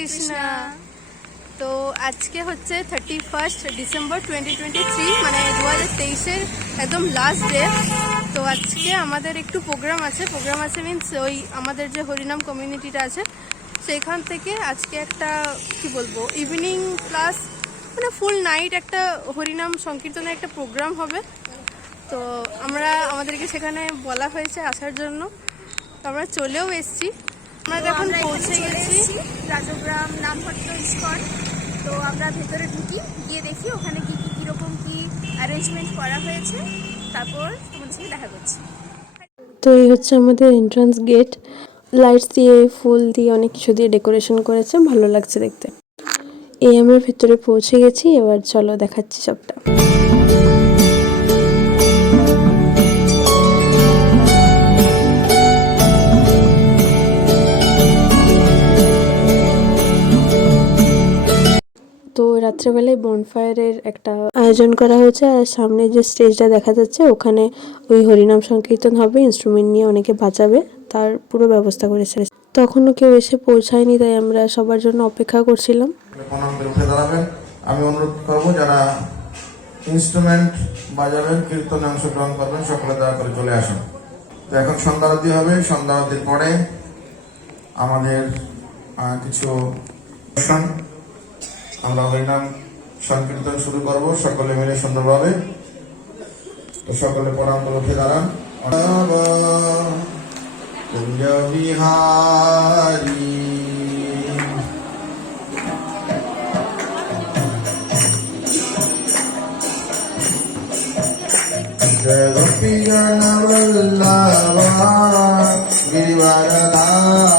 কৃষ্ণা। তো আজকে হচ্ছে thirty first December twenty twenty three মানে দু হাজার একদম লাস্ট ডে তো আজকে আমাদের একটু প্রোগ্রাম আছে। প্রোগ্রাম আছে মিনস ওই আমাদের যে হরিনাম কমিউনিটিটা আছে সেইখান থেকে আজকে একটা, কি বলব ইভিনিং প্লাস মানে ফুল নাইট একটা হরিনাম সংকীর্তনের একটা প্রোগ্রাম হবে। তো আমরা আমাদেরকে সেখানে বলা হয়েছে আসার জন্য। আমরা চলেও এসেছি। আমরা এখন পৌঁছে গেছি রাজগ্রাম নামভট্ট ইস্কন তো আমরা ভেতরে ঢুকি গিয়ে দেখি ওখানে কি কি কীরকম কি অ্যারেঞ্জমেন্ট করা হয়েছে। তারপর তোমাদের সাথে দেখা করছি। তো এই হচ্ছে আমাদের এন্ট্রান্স গেট লাইটস দিয়ে ফুল দিয়ে অনেক কিছু দিয়ে ডেকোরেশন করেছে ভালো লাগছে দেখতে। এই আমরা ভেতরে পৌঁছে গেছি এবার চলো দেখাচ্ছি সবটা। রাত্রেবেলায় বনফায়ারের একটা আয়োজন করা হয়েছে। আর সামনে যে স্টেজটা দেখা যাচ্ছে, ওখানে ওই হরিনাম সংকীর্তন হবে ইনস্ট্রুমেন্ট নিয়ে অনেকে বাজাবে, তার পুরো ব্যবস্থা করেছে। তখনও কেউ এসে পৌঁছায়নি, তাই আমরা সবার জন্য অপেক্ষা করছিলাম। আমি অনুরোধ করব যারা ইনস্ট্রুমেন্ট বাজাবেন, কীর্তনে অংশগ্রহণ করবেন, সকলে দয়া করে চলে আসুন। তো এখন সন্ধ্যা আরতি হবে, সন্ধ্যা আরতির পরে আমাদের কিছু অনুষ্ঠান। আমরা হরিনাম সংকীর্তন শুরু করব সকলে মিলে সুন্দরভাবে তো সকলে প্রণাম করে উঠে দাঁড়ান কুঞ্জ বিহারী जगति जनवल्लभा Girivardhari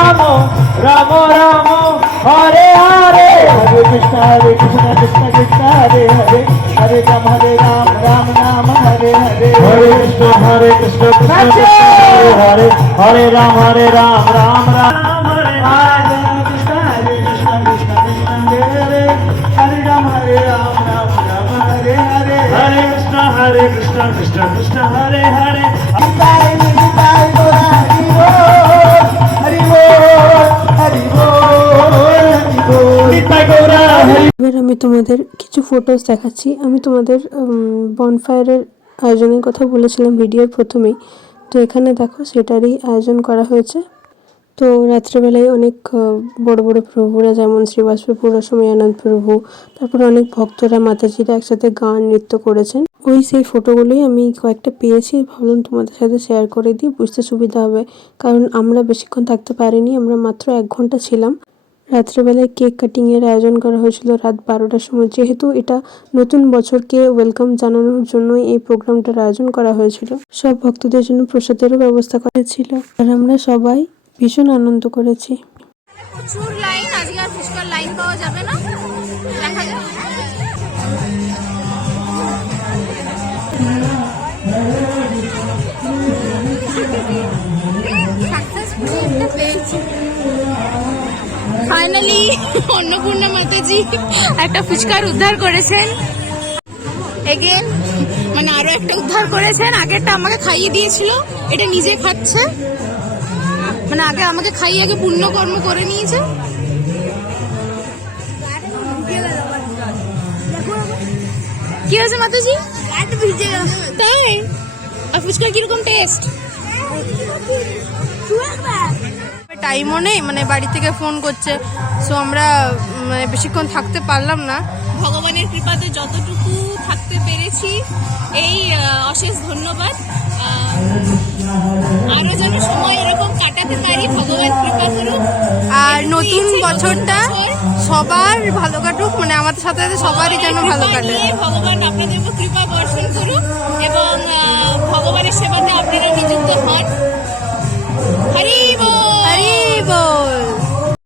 Ramo, Ramo, Ramo, Hare Hare, Hare Krishna, Hare Krishna, Krishna Krishna, Hare Hare, Hare Ram, Hare Ram, Ram Ram, Hare Hare, Hare Krishna, Hare Krishna, Krishna Krishna, Hare Hare, Hare Ram, Hare Ram, Ram Ram, Hare Hare. Hare Krishna, Hare Krishna, Krishna Krishna, Hare Hare. তোমাদের কিছু photos দেখাচ্ছি। আমি তোমাদের বনফায়ারের আয়োজনের কথা বলেছিলাম ভিডিওর প্রথমেই। তো এখানে দেখো সেটারই আয়োজন করা হয়েছে। তো রাত্রেবেলায় অনেক বড় বড় প্রভুরা যেমন শ্রীবাস প্রভু রসময়ানন্দ প্রভু, তারপরে অনেক ভক্তরা, মাতাজিরা একসাথে গান, নৃত্য করেছেন। ওই সেই ফটোগুলোই আমি কয়েকটা পেয়েছি, ভাবলাম তোমাদের সাথে শেয়ার করে দিই, বুঝতে সুবিধা হবে। কারণ আমরা বেশিক্ষণ থাকতে পারিনি, আমরা মাত্র এক ঘণ্টা ছিলাম। রাত্রেবেলায় কেক কাটিং এর আয়োজন করা হয়েছিল রাত বারোটার সময়। যেহেতু এটা নতুন বছরকে ওয়েলকাম জানানোর জন্য এই প্রোগ্রামটার আয়োজন করা হয়েছিল, সব ভক্তদের জন্য প্রসাদেরও ব্যবস্থা করা ছিল আর আমরা সবাই ভীষণ আনন্দ করেছি। যাক। ফাইনালি অন্নপূর্ণা মাতাজি একটা ফুচকার উদ্ধার করেছেন। এগেন মানে আরও একটা উদ্ধার করেছেন। আগেরটা আমাকে খাইয়ে দিয়েছিল এটা নিজে খাচ্ছে। মানে আগে আমাকে খাইয়ে আগে পুণ্যকর্ম করে নিয়েছে। কি হয়েছে মাতাজি? তাই? আর ফুচকার কীরকম টেস্ট টাইমও নেই মানে বাড়ি থেকে ফোন করছে। সো আমরা মানে বেশিক্ষণ থাকতে পারলাম না। ভগবানের কৃপাতে যতটুকু থাকতে পেরেছি এই অশেষ ধন্যবাদ। আরও যেন সময় এরকম কাটাতে পারি ভগবান কৃপা করুক। আর নতুন বছরটা সবার ভালো কাটুক মানে আমাদের সাথে সাথে সবারই যেন ভালো কাটে। ভগবান আপনাদের উপর কৃপা বর্ষণ করুক এবং ভগবানের সেবাতে আপনারা নিযুক্ত হন। Haribol! Haribol!